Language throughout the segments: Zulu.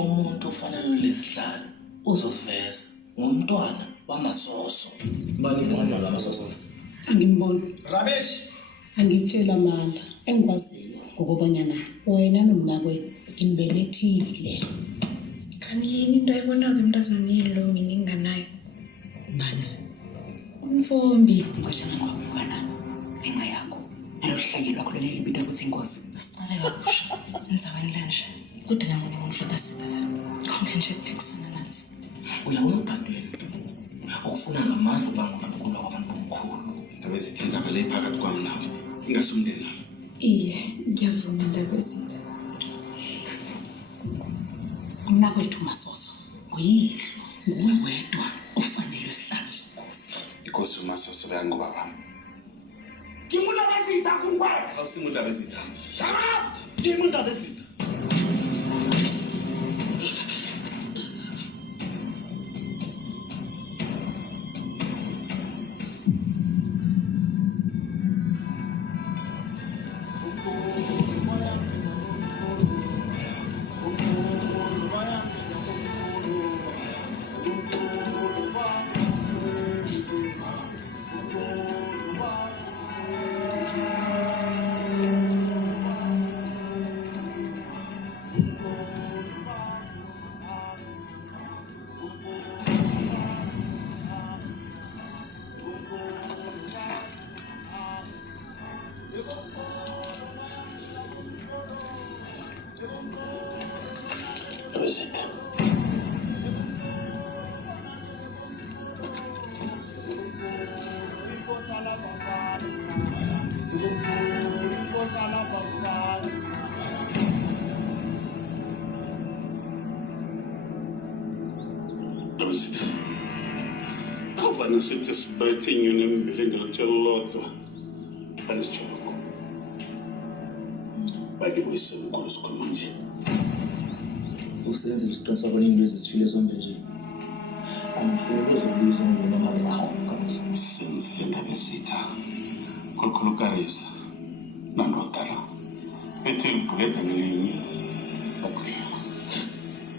umuntu ufanele lesihlalo uzosiveza ngumntwana wamasoso. Bani ufana lamasoso? Angimboni. Rabesh, Angitshela amandla engikwaziyo ngokubonyana wena nomnakwenu imbelethile. Kanti yini into ayibonako emntazaneni lo mina enginganayo? Bani? Umfombi. Ngojana ngokubona ngenxa yakho. Nalohleki lwakho leli bida ukuthi ingozi. Siqale kabusha. Enzaweni kanje. Kodwa namona umuntu utasida la. Konke nje kuphikisana nathi. uyabona uDandweni ukufuna ngamandla ubangulunkulu kwabantu omkhulu. Abezithi indaba le phakathi kwami nawe ingasumndeni nami. Iye, ngiyavuma indaba ezinto. Umnakwethu Masoso uyihlo nguwe wedwa ufanele isihlalo sobukhosi. Inkosi uMasoso beyangoba bami. Ngimuna bezitha kuwe. Awusingu abezitha. Jama, ngimuna bezitha. Abezitha. Abezitha. Awuvana sithi sibethe inyoni embili ngelitshelo lodwa. Anisitshelo. Bake boyisemkhulu sikhuluma nje. Usenze isiqiniseko into ezisifile zonke nje. Angifuni ukuzobiza umuntu noma ngaho kahle. Senzile indaba ezitha. Komkhulu Karisa. Nandodala. Bethe ibhuleda ngelinye. Bakulima.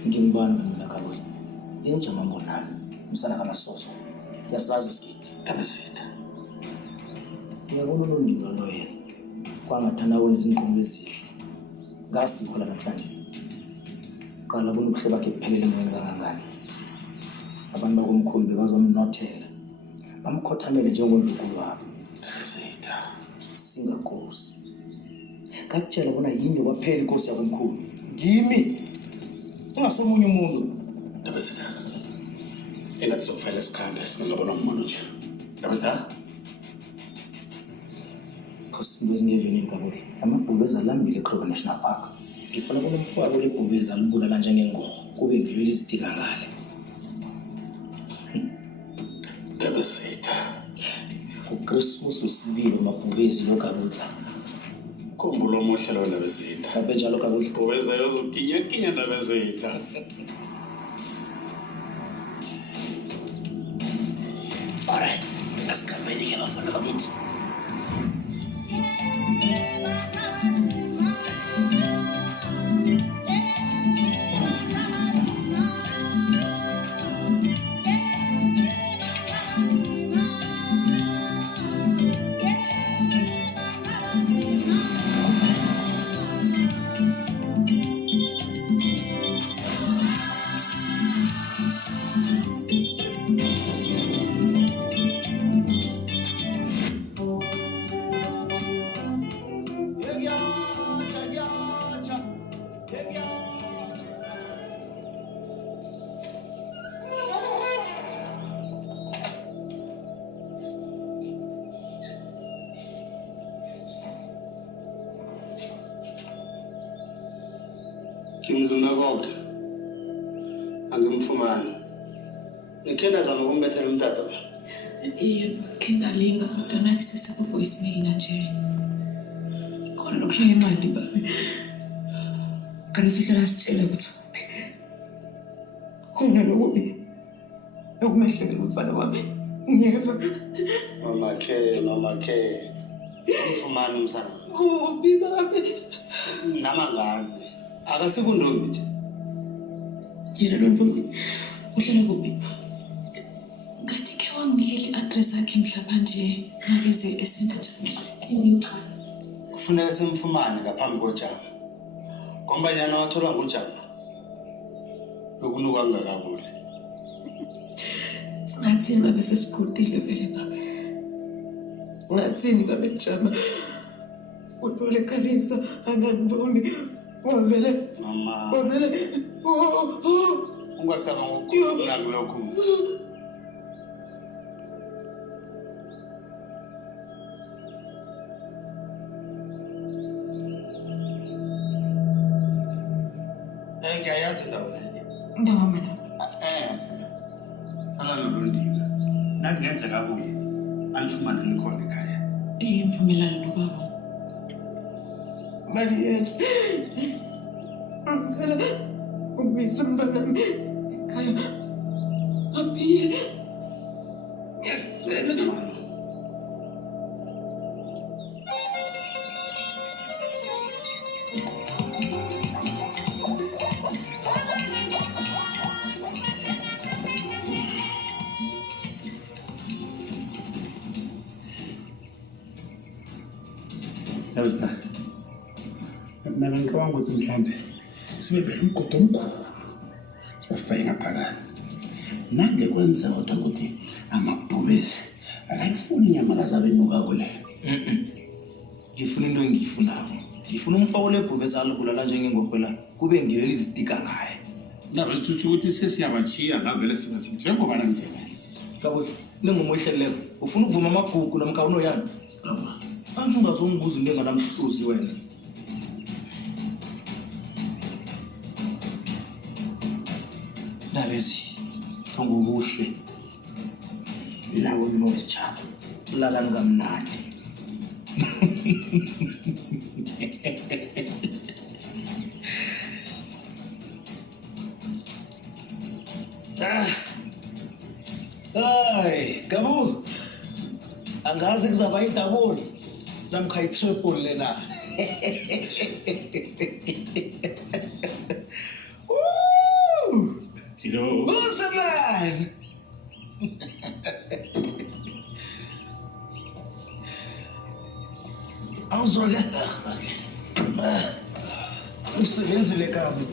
Ngingibani mina kabuhle. Injama mbonani. Umsana kaMasoso. Yasazi isigidi. Abezitha. Uyabona unondindwa lo yena. Kwangathana wenza inqomo ezihle. Ngasikho la namhlanje. Qala bona ubuhle bakhe kuphelele emoyeni kangangani. Abantu bakomkhulu bezomnothela. Bamkhothamele njengondlunkulu wabo. Sizitha. Singakosi. Kakutshela bona yini kwaphela inkosi yakomkhulu. Ngimi. Ungasomunye umuntu. Abezitha. Engathi sokufela isikhanda singabona umuntu nje. Abezitha. Khosi ngezingeveni kabuhle. Amabhulu ezalambile eKruger National Park. Ngifuna bona umfowabo lebhubeza libulala njengengogo kube ngilwela izidika ngale. Abezitha. uChristmas usibili mabhubezi lo kabuhle. Komkhulu omuhle lo Abezitha. Kabe njalo kabuhle. Bhubeza yoziginya Abezitha. Alright, asikambeni ke bafana bakithi. Ngimzunda konke. Angimfumani. Nikhenda zama ukumbethela umtata. Yebo, kingalinga kodwa nakisese ku voicemail nje. Khona lokushaya imali babe. Kanti sihlala sitshela ukuthi khona lokubi. Ukumehlele umfana wami. Ngiyeva. Mama ke. Ngimfumani umsana. Kubi babe. Namangazi. Akasekundombi nje. Yena Londiwe uhlala kuphi? Kanti ke wanginikela i-address yakhe mhlapha nje ngakeze eCenter Jama. Kufuneka simfumane ngaphambi koJama. Ngombanyana wathola nguJama. Lokunuka ngakabuli. Singathini ngabe sesiphudile vele baba. Singathini ngabe Jama. Uthole Khalisa ananivumi. Wavele. Mama. Wavele. Ungaqala ngokukhuluma kulokho. Ngiyayazi ndawo le. Ndawo mina. Sala noLondiwe. Nakungenzeka abuye anifumane nikhona ekhaya. Imvumelana nobaba. Mali yethu. Ngicela ubuyise umntanami ekhaya. Aphile. Ngiyacela mama. Yabuzwa. Mina ngicabanga ukuthi mhlambe sibe vele umgodo omkhulu. Sifike ngaphakathi. Nange kwenza kodwa ukuthi amabhubesi akayifuni inyama kazabenuka kule. Ngifuna into engiyifunayo. Ngifuna umfako lebhubesi alibulala njengengorhwela kube ngilo lizitika ngaye. Nabe tutsho ukuthi sesiyabachiya ngavele singathi njengoba namhlanje. Kabo ningomohleleko. Ufuna ukuvuma amagugu namkha unoyani? Anje ungazongibuza into enganamhluzi wena. Ndabezi thongo kuhle. Lawo nimo wesijaba. Lala ngamnandi. Ay, Gabu. Angazi kuzaba idabula. Namkha i-triple lena. Woo! Tilo. Who's the man? Awuzwake. Usebenzile kabi.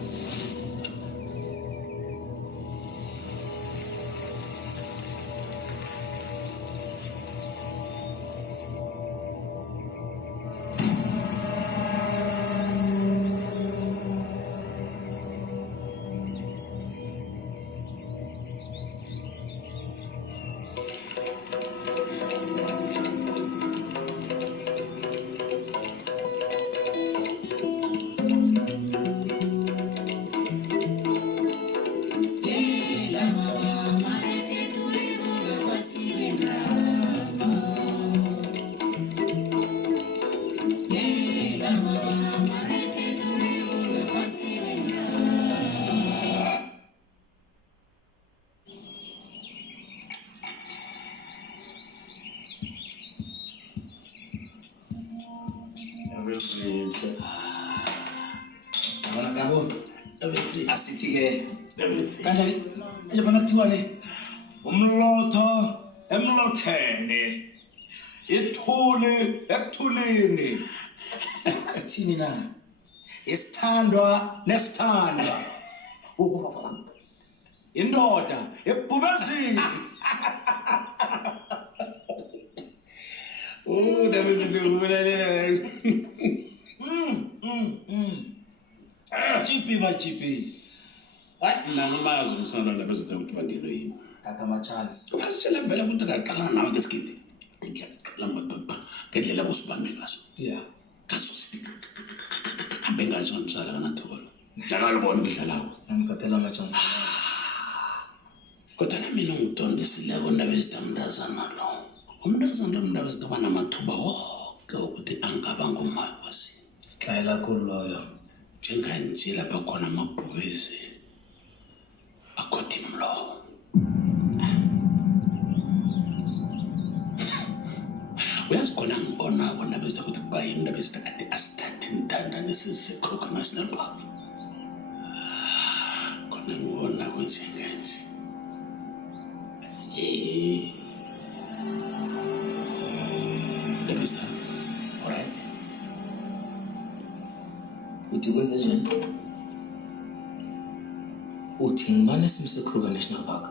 Bona Gabo, asithi ke kanjani? Nje bona kuthiwa ne umlotho emlothene ithule ekuthuleni. Sithini na? Isithandwa nesithandwa. Indoda ebhubezini. Ndabezi ngikubulalela. Chipi ba chipi. Hayi mina ngimazi umsana ndabezi ukuthi bandilo yini. Tata ama chance. Asitshela vele ukuthi ngaqala nawe ngesikidi. Ngiyaqala madoda ngendlela bosibambe ngaso. Yeah. Kasusitika. Kambe ngazo ngizala kanathola. Njalo bona ngidlalawo. Ngiphathela ama chance. Kodwa mina ngidondisileko ndabezi tamndazana lo. Umntazana ndabezi tabana amathuba wonke ukuthi angaba ngumawasi. Khayela kuloyo. Njenganje lapha khona amabhubesi akhothi mlo. Uyazikhona ngibona bona bese ukuthi kubayini ndabezi takade asithathe intandane sizisekhokha national park. ngibona kwenzengenzi. Lebista. Alright. Uthi kwenze njani? Uthi ngimane simse Kruger National Park.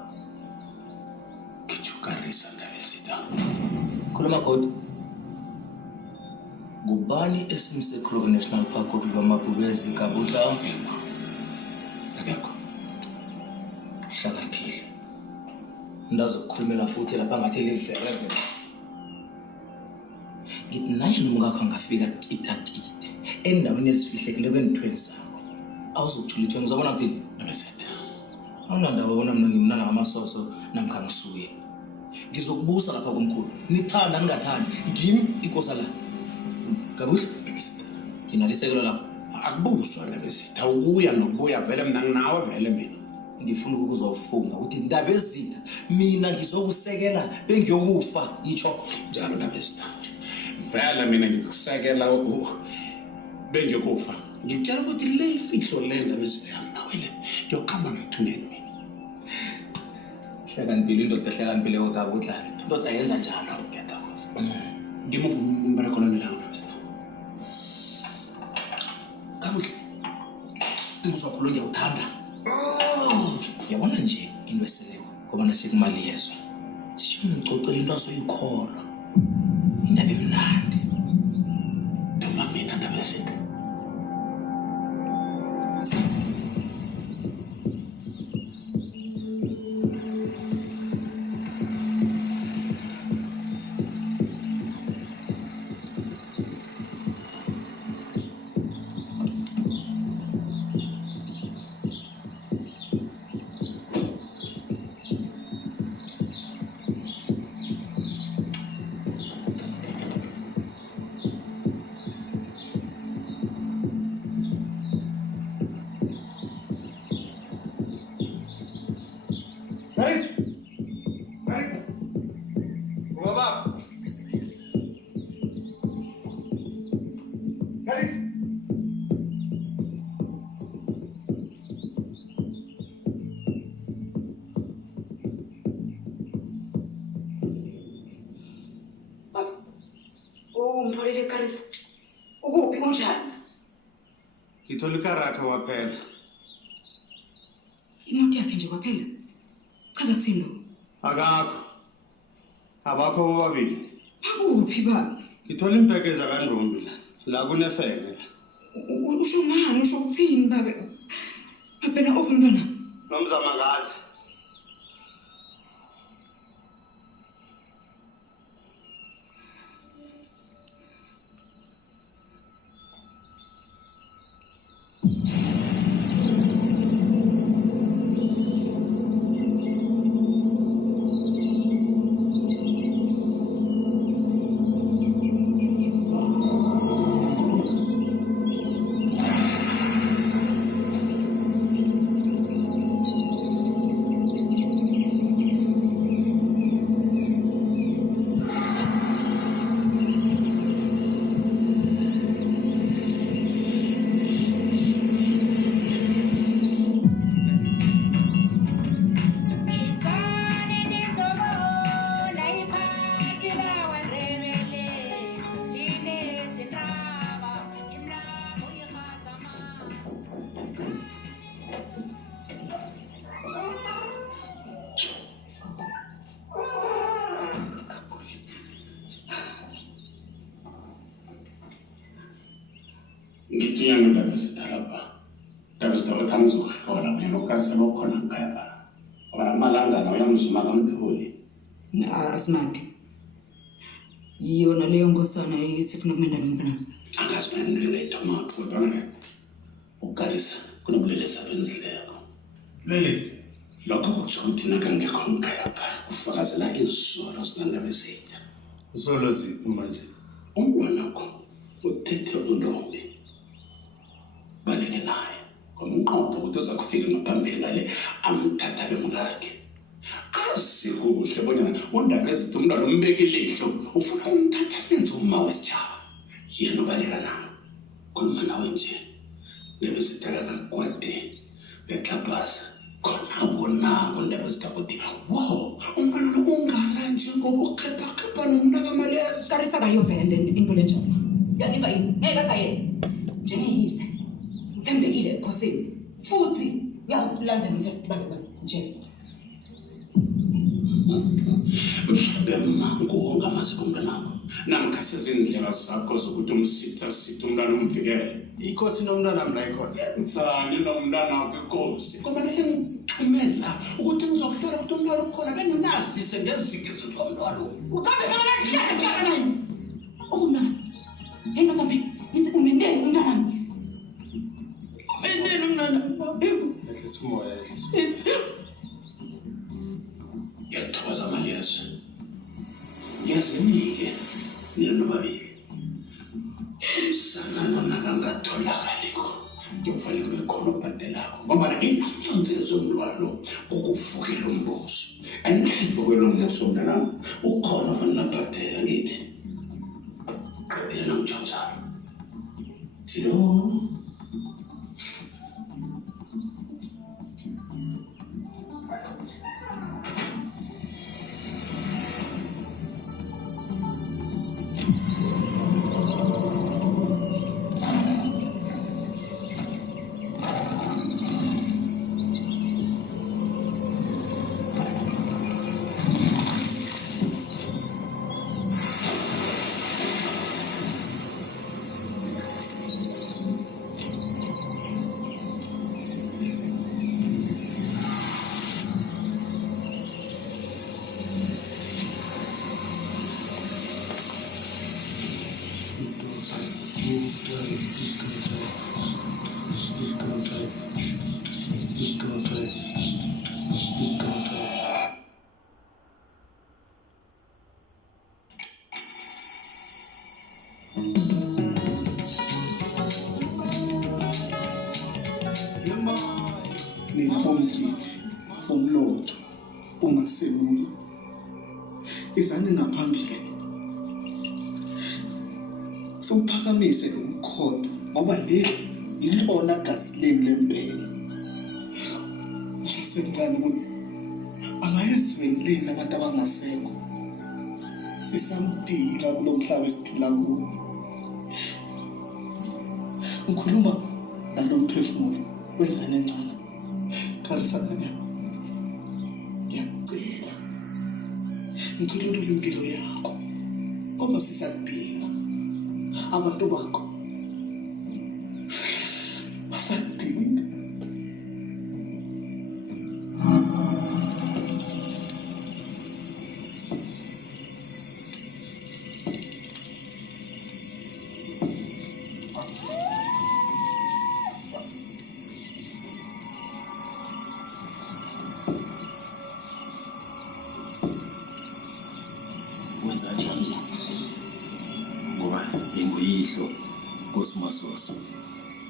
Kichukarisa ndabezitha. Khuluma God. Ngubani esimse Kruger National Park ukuva amabhubezi kabudla ongema? Akekho. Hlakaniphile. Ndazokukhulumela futhi lapha ngathi livereve. Ngithi naye nomkakho angafika kitakite endaweni ezifihlekile kwenithweni zakho. Awuzokuthula ithweni uzobona ukuthi Ndabezitha. awunandaba bona mina ngimnana ngamasoso namkha ngisuye. Ngizokubusa lapha komkhulu. Nithanda ningathandi ngimi inkosi la. Kabuhle nginalisekelo lapha. Akubuzwa ndabezitha ukuya nokubuya vele mina nginawe vele mina. Ngifuna ukuzawufunga ukuthi Ndabezitha mina ngizokusekela bengiyokufa yitsho Njalo ndabezitha. Vele mina ngikusekela bengikufa. Ngitshela ukuthi le ifihlo le ndabezitha yami nawe le ngiyokhamba ngethuneni mina. hlakaniphile indoda ehlakaniphile okabudla indoda yenza njalo Ngiyathokoza. Ngimuphi umbereko lona la ndabezitha? kabuhle ngizwakhuluma ngiyawuthanda yabona nje into eseleyo ngoba nasikumali yezo siyongicocela into asoyikholwa indaba emnandi Duma mina ndabezitha. Marisa. Baba. Marisa. Mpholele Karisa. Ukuphi kunjani? Ngithola ikaraka waphela. Imoto yakhe nje kwaphela. Chaza kuthini lo? Akakho. Abakho bobabili. Akuphi baba? Ngithola impekeza kaNdrombi la kunefeke. Usho ngani usho ukuthini baba? Phela okumntwana. Nomzamangazi. Ngithi yena ndabezitha lapha. Ndabezitha bathi angizokuhlola mina uKarisa lokhona ngempela. Ngoba amalangana uyamzuma kaMpholi. Asimandi. Yona leyo nkosana eyithi funa kumenda nomntwana. Angazi mina ngile itomato kodwa ke uKarisa kunobulele sabenzileyo. Lelisi. Lokho kuthi thina kangekho ngikhaya pha kufakazela izolo sinandabezitha. Zolo ziphi manje? Umntwana wakho uthethe uNdrombi. Baleke naye. Ngomqondo ukuthi uzakufika ngaphambili ngale amthatha bemngakhe. Asikuhle bonyana uNdabezitha umntwana umbekile ihlo ufuna umthatha menze uma wesijaba. Yena ubaleka nawe. Khuluma nawe nje. Ndabezitha akakwade ngeXhaphaza Awona ndaba zitakuthi wow umntwana lo ungala njengoba ukhepha nomntaka Malezi. Karisa kayovenda into lenjalo. Yaziva yini? Ngeke azaye. Njengeyise. Uthembekile ekhosini. Futhi uyazilandela umthetho baleka nje. Bemango ngamazi kumntwana. Namkha sezindlela zakho zokuthi umsitha umntwana umvikele. Ikhosi nomntwana mina ikhona. Yenzani nomntwana wakho inkosi? Ngoba ngithumela ukuthi ngizokuhlola ukuthi umntwana ukhona benginazise ngezikizo zomntwana lo. Uqabe kana kuhlala njalo nani? Umntwana. Hey ntombi, nithi umntwana umntwana. Menene umntwana. Ehlisa umoya ehlisa. Ngiyathokoza Malezi. Yazinike nina nobabili. Umsana nona kangatholakaleko. Kufanele kube khona obhadelako. Ngoba inonze zomntwana ukuvukela umbuso. Anivukela umbuso mntana. Ukhona ofanele abhadela ngithi. Qedela ngijozana. Thilo. Nina bomgithi, bomlotho, ungaselula. Izane ngaphambili. Sophakamise umkhondo ngoba le ilona gazi lemi lempela. Ngisemncane ukuthi angayizweni leni abantu abangasekho. Sisamdila kulo mhlaba esiphila kuwo. Ngikhuluma nalo mphefumulo wengane encane. Karisa nanya. Ngiyacela. Ngicela impilo yakho. Ngoba sisadinga abantu bakho. Basadinga. Wenza njani? Ngoba ngiyihlo kosumasoso.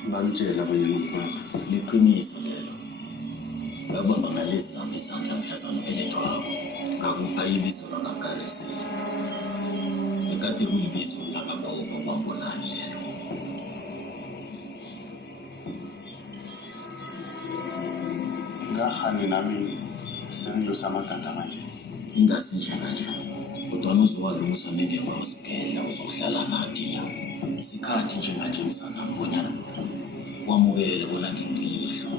Ngitshela abanye ngibaba. Liqiniso lelo. Babamba ngalezi zami izandla mhlazana belethwa wakho. Ngakupha ibizo lakakarisi. Ekade kulibizo lakagogo bambonani lelo. Ngahani nami sengiyosa amaganda manje. Ingasi njenganje. Kodwa uzowalungusa ngendlela wasigedla uzohlala nathi la. Isikhathi njenganje msana mbonyana. Wamukele bona ngingihlo.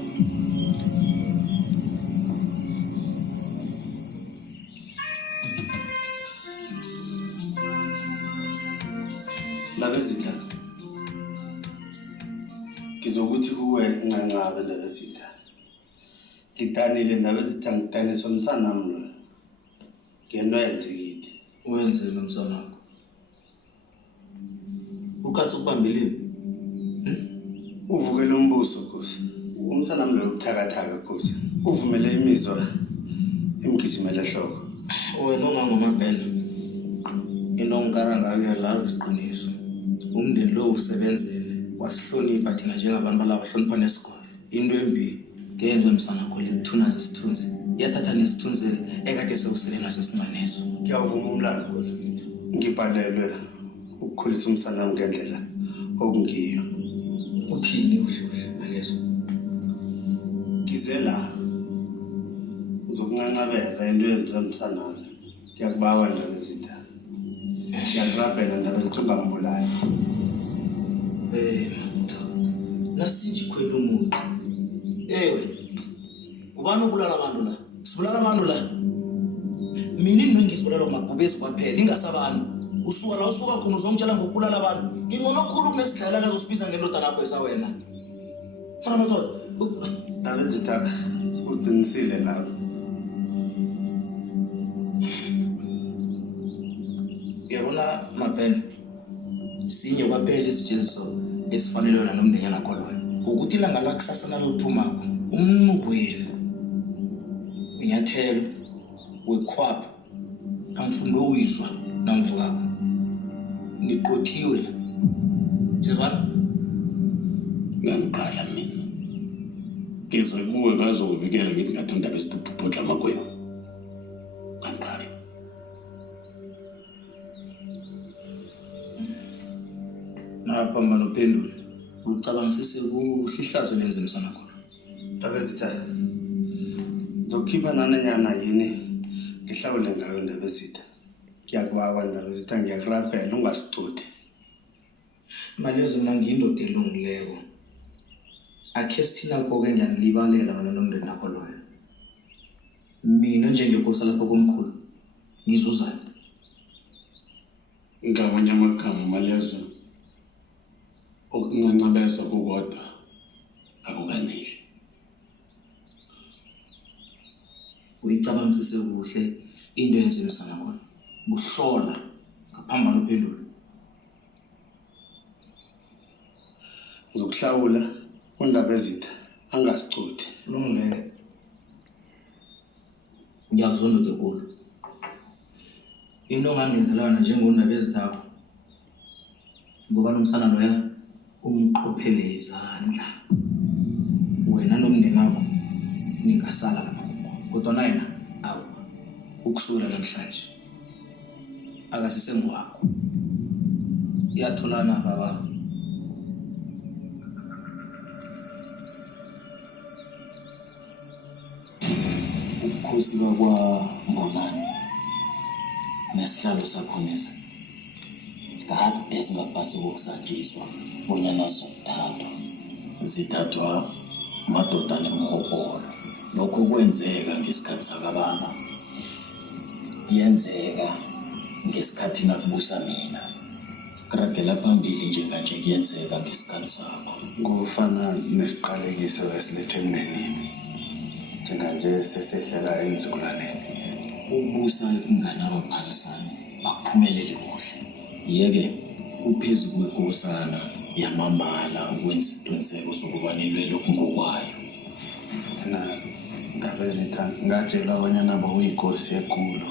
Labezitha. Kizokuthi kuwe ncancabe labezitha. Ngidanile labezitha ngidaniswa umsana mlo. Ngento yenzekile. Wenzeni umsana wakho? Ukatsu kubambile. Uvukele umbuso Nkosi. Umsana mlo ubuthakathaka Nkosi. Uvumele imizwa imgijimela ehloko. Wena ongangomabhena. Into ongikaranga uyalazi iqiniso. Umndeni lo usebenzele wasihlonipha thina njengabantu balabo hlonipha nesikole. Into embi ngenze umsana wakho lekuthunaza isithunzi. Yathatha nesithunzi ekade sewusele naso sincaneso. Ngiyavuma umlando Nkosi. Ngibhalelwe ukukhulisa umsana wami ngendlela okungiyo. Uthini kuhle ngalezo? Ngizela ngiyancancabeza into yenziwe msanana. Ngiyakubawa ndaba ezitha. Ngiyakurabhela ndaba ezitha ungambulali. Madoda. Nasinje ikhwela umuntu. Ewe. Ubani obulala abantu la? Sibulala abantu la. Mina ngizibulala ngomagubezi kwaphela ingasabantu. Usuka la usuka khona uzongitshela ngokubulala abantu. Ngingcono khulu kunesidlala akazosibiza ngendodana yakho esa wena. Mara madoda. Ndaba ezitha uqinisile lapho. Uyabona mabhene. Sinye kwaphela isijeziso esifanele wena nomndenyana kolona. Ukuthi ilanga la kusasa nalophumako. Umnugweli. Unyathelo wekhwapha. Angifunda uyizwa nangivukako. Niqothiwe. Sizwana? Ngiqala mina. Ngize kuwe ngazokubikela ngithi ngathi indaba ezithuphutha amagwebo. Ngiqala. Napha manje uphendule. Ucabangisise kuhlihlazo lenze msana khona. Ndaba ezitha. Zokhipha nananyana yini ngihlawule ngayo ndaba ezitha. Ngiyakubawa ndaba ezitha ngiyakurabhela ungasithuthi. Manje mina ngiyindoda elungileko. Akhe sithina konke ngiyalibalela wena nomndeni wakho loyo. Mina njengenkosi lapha Komkhulu ngizuzana. Ngamanye amagama malezo ukuncancabeza kukodwa akukaneli. Uyicabangisise kuhle into yenze msana khona. Buhlola ngaphambana uphendule. Ngizokuhlawula undaba ezitha angasicuthi. Lungile. Ngiyakuzonda enkulu. Into ngangenzela wena njengondaba ezithako. Ngoba nomsana loya umqophele izandla. Wena nomndeni wakho ningasala lapha. Kodwa yena awu ukusula namhlanje. Akasisengwakho. Iyatholana baba. Ukukhosi kwa Mbonani nesihlalo sakhoneza kade singapasi kokusatshiswa bonyana sokuthathwa zithathwa madoda nemhobholo. Lokho kwenzeka ngesikhathi sakabana, yenzeka ngesikhathi nakubusa mina, kuragela phambili njenganje kuyenzeka ngesikhathi sakho. Kufana nesiqalekiso esilethwe emndenini njenganje sesehlela emzukulwaneni. Ubusa ingane abaphalisani bakuphumelele kuhle. Yeke uphezu kwekosana yamamala ukwenza isiqiniseko sokuba nilwe lokhu ngokwayo. Na ndaba ezitha ngatshelwa abanyana uyinkosi enkulu.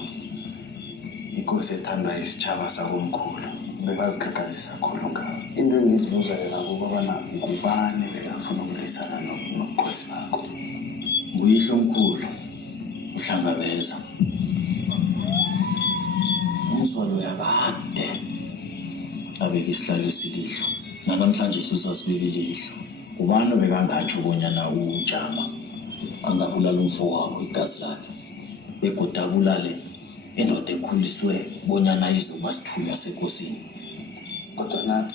Inkosi ethandwa isitshaba sakomkhulu. Bebazikhakhazisa khulu ngayo. Into engizibuza yona ukubana ngubani bekafuna ukulwisana nobukhosi bakho. Nguyihlo omkhulu uhlangabeza umswalo yakade abeke isihlalo esilihlo namhlanje susasibekile ihlo. Ubani bekangatsho bonyana uJama angabulala umfowabo igazi lakhe begoda abulale indoda ekhuliswe bonyana izoba sithunywa sekosini. Kodwa na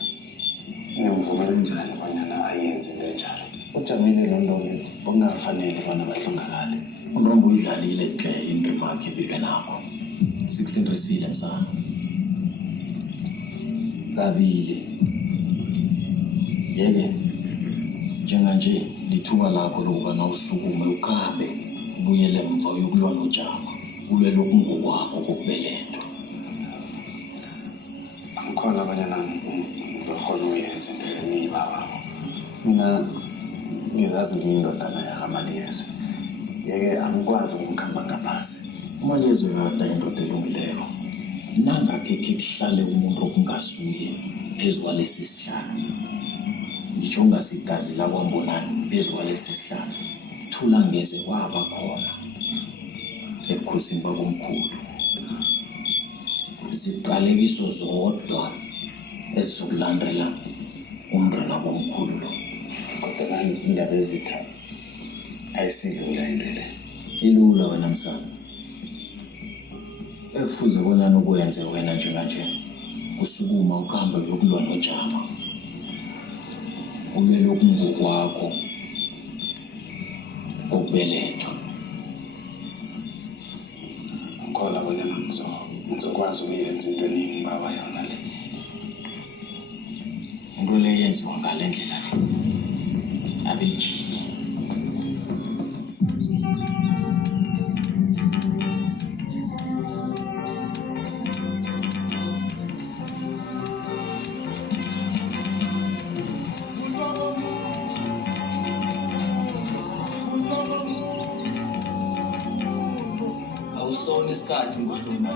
ngimvumela njani bonyana ayenze njalo. Ujamile Londiwe ongafanele bona bahlongakale. Untombo uyidlalile hle indima yakhe bibe nakho. Sikusindrisile msana. Kabili. Yeke njenganje lithuba lakho lokuba nawusukume ukhambe ubuyele emva uyokulwa noJama. Ulwe lokhu ngokwakho kokubelethwa. Angikholwa abanyana ngizokhona ukuyenza into emini baba. Mina ngizazi ngiyindodana yakaMaliyezwe. Yeke angikwazi ukukhamba ngaphasi. uMaliyezwe kade indoda elungileyo. Nangakhe kuhlale umuntu okungasuye phezu kwalesi sihlalo. Ngitsho ngasigazi lakwambonani phezu kwalesi sihlalo. Thula ngeze kwaba khona ebukhosini bakomkhulu. Ziqalekiso zodwa ezizokulandela umntwana komkhulu lo. Kodwa indaba ezitha ayisilula into le. Ilula wena msana. ekufuze bona nokwenze wena njenganje kusukuma ukuhamba uyokulwa noJama ulwele okungokwakho kokubelethwa Ngikholwa bona ngizokwazi ukuyenza into eningi baba yona le. into le yenziwa ngale ndlela le abejiki awusona isikhathi ngidluma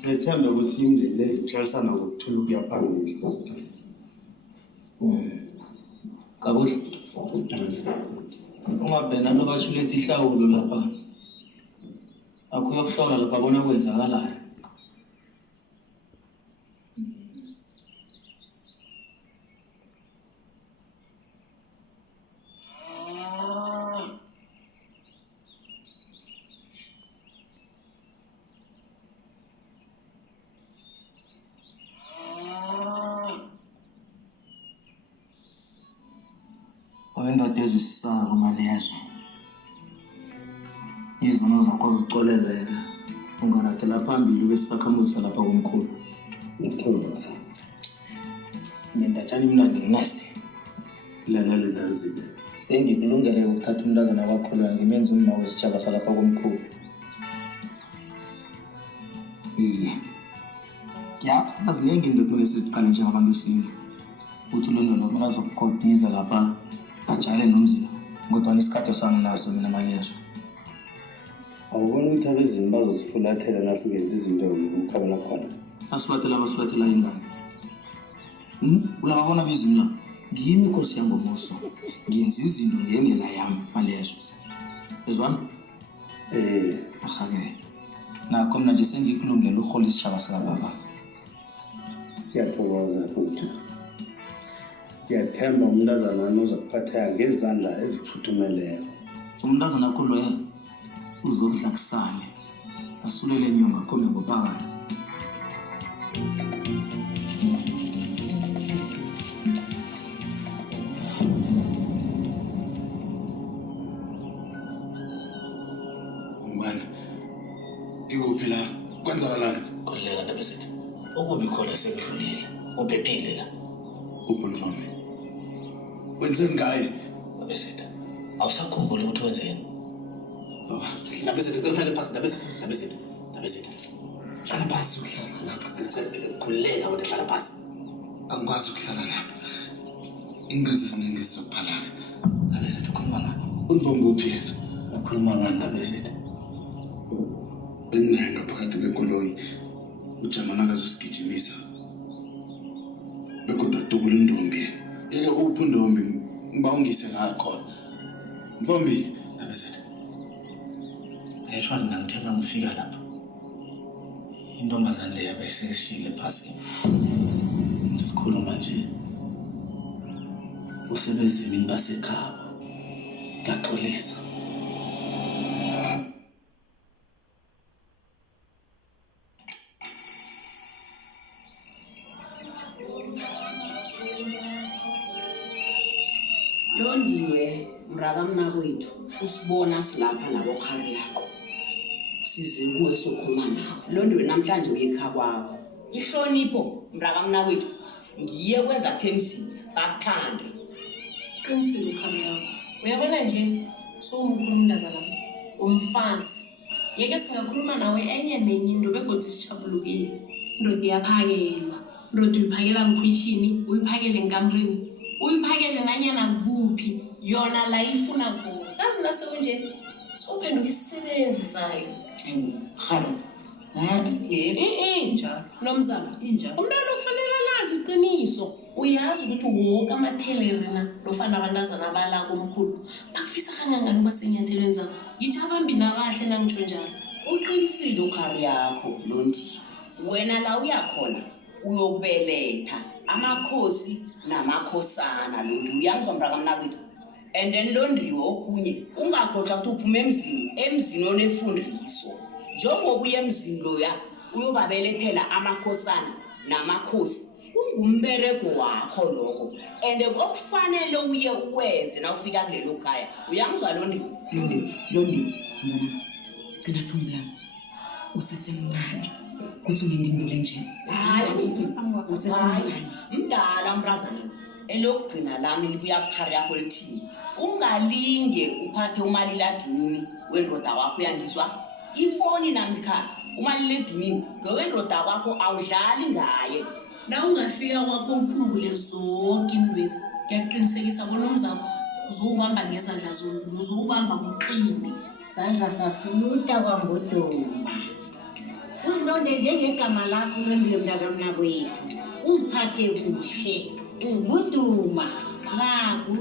Sethemba ukuthi imindeni le ihlalisana ngokuthula ukuya phambili. kakuhle ungabhena nobashulethe ihlawulo lapha akho yokuhlola lapha bona kwenzakalayo Wendoda ezwisisako malezo izono zakho zicoleleke ungarathela phambili besisakhamuza lapha komkhulu Ngithokoza. nendatshana imnandi nginasi Lana le ndazile. sengikulungele ukuthatha umntazana wakholwa ngimenza umma wesitshaba salapha komkhulu yaziningi into ekumele siziqale njengabantu besintu uthi londondo kumele azokugodiza lapha ajale nomzimba kodwa isikhathi sanginaso mina malezo Awubona ukuthi abezini bazosifulathela nasingenza izinto ngokukhabela khona. basubathela ingane uyababona bezimi la ngiyimi inkosi yangomuso ngiyenza izinto ngendlela yami malezo ezwana ahake nakho mina nje sengikulungela uhola isitshaba sikababa Ngiyathokoza futhi. Ngiyathemba umntazana wami uzakuphatheka ngezandla ezifuthumeleko. umntazana wakho loya uzodla kusale asulele inyonga khome ngophakathi Mbani? Ikuphi la? Kwenzakalani? khuleka ndaba zethu ukubi khona sekudlulile uphephile la Ubunvami. Wenzeni ngaye? ndaba zethu awusakhumbuli ukuthi wenzeni Baba, ndaba zethu kuhlale phansi ndaba zethu hlala phansi uhlala lapha khuleka wena hlala phansi angikwazi ukuhlala lapha. Ingezi eziningi zizophalaka. ndaba zethu khuluma ngani Unvami kuphi yena? ukhuluma ngani ndaba zethu Benginaye ngaphakathi kwekoloyi. Ujama nakazosigijimisa. Bekodwa dubula indombi yena. Yeke uphi indombi ngiba ungise ngayo khona. Mvambi, ndaba zethu ngeshwa ngithemba ngifika lapha intombazane leyo beseshile phasini sikhuluma nje usebezimini basekhaya ngaxolisa Londiwe mrakamna kwethu usibona silapha nabokhali yakho size kuwe sokhuluma nawe Londiwe namhlanje uyekha kwakho ihlonipho mrakamna kwethu ngiye kwenza KMC bakuthande qinisile ukhalo yakho uyabona nje sowumkhulu umntazana umfazi yeke singakhuluma nawe enye nenye into begodwa isijabulukile indoda iyaphakelwa indoda uyiphakela ngikhwishini uyiphakele nkamrini uyiphakele nanyana kuphi yona la ifuna khona kazi nasekunje sophenduka isisebenzi sayo khalo njalo nomzana umntwana okufanele lazi iqiniso uyazi ukuthi wonke amathelerina nofana abantazana abala komkhulu bakufisa kangangani uba senyathelweni zakho ngithi abambi nabahle nangitsho njalo uqinisile ukhari yakho Londi wena la uyakhona uyokubeletha amakhosi namakhosana Londi uyamzwa mrakamna kwethu and then Londiwe okunye ungakhohlwa ukuthi uphume emzini onefundiso njengoba uye emzini loya uyobabelethela amakhosana namakhosi kungumbereko wakho lokho and okufanele uye uwenze na ufika kulelo khaya uyamuzwa Londiwe mama gcina phumla usesemncane kuthi ngindindule nje hayi usesemncane mdala mrazana elokugcina lami libuya kukhari yakho lethini ungalinge uphathe umaliledinini wendoda wakho uyangizwa ifoni namkha umaliledinini ngewendoda wakho awudlali ngaye na ungafika kwakho ukhumbule zonke indwezi ngiyaqinisekisa bona umzakho uzowubamba ngezandla zombili uzowubamba ngoqini sandla sasuluta kwambodoma uzilonde njengegama lakho Londiwe mntakamnakwethu uziphathe kuhle ubuduma ngaku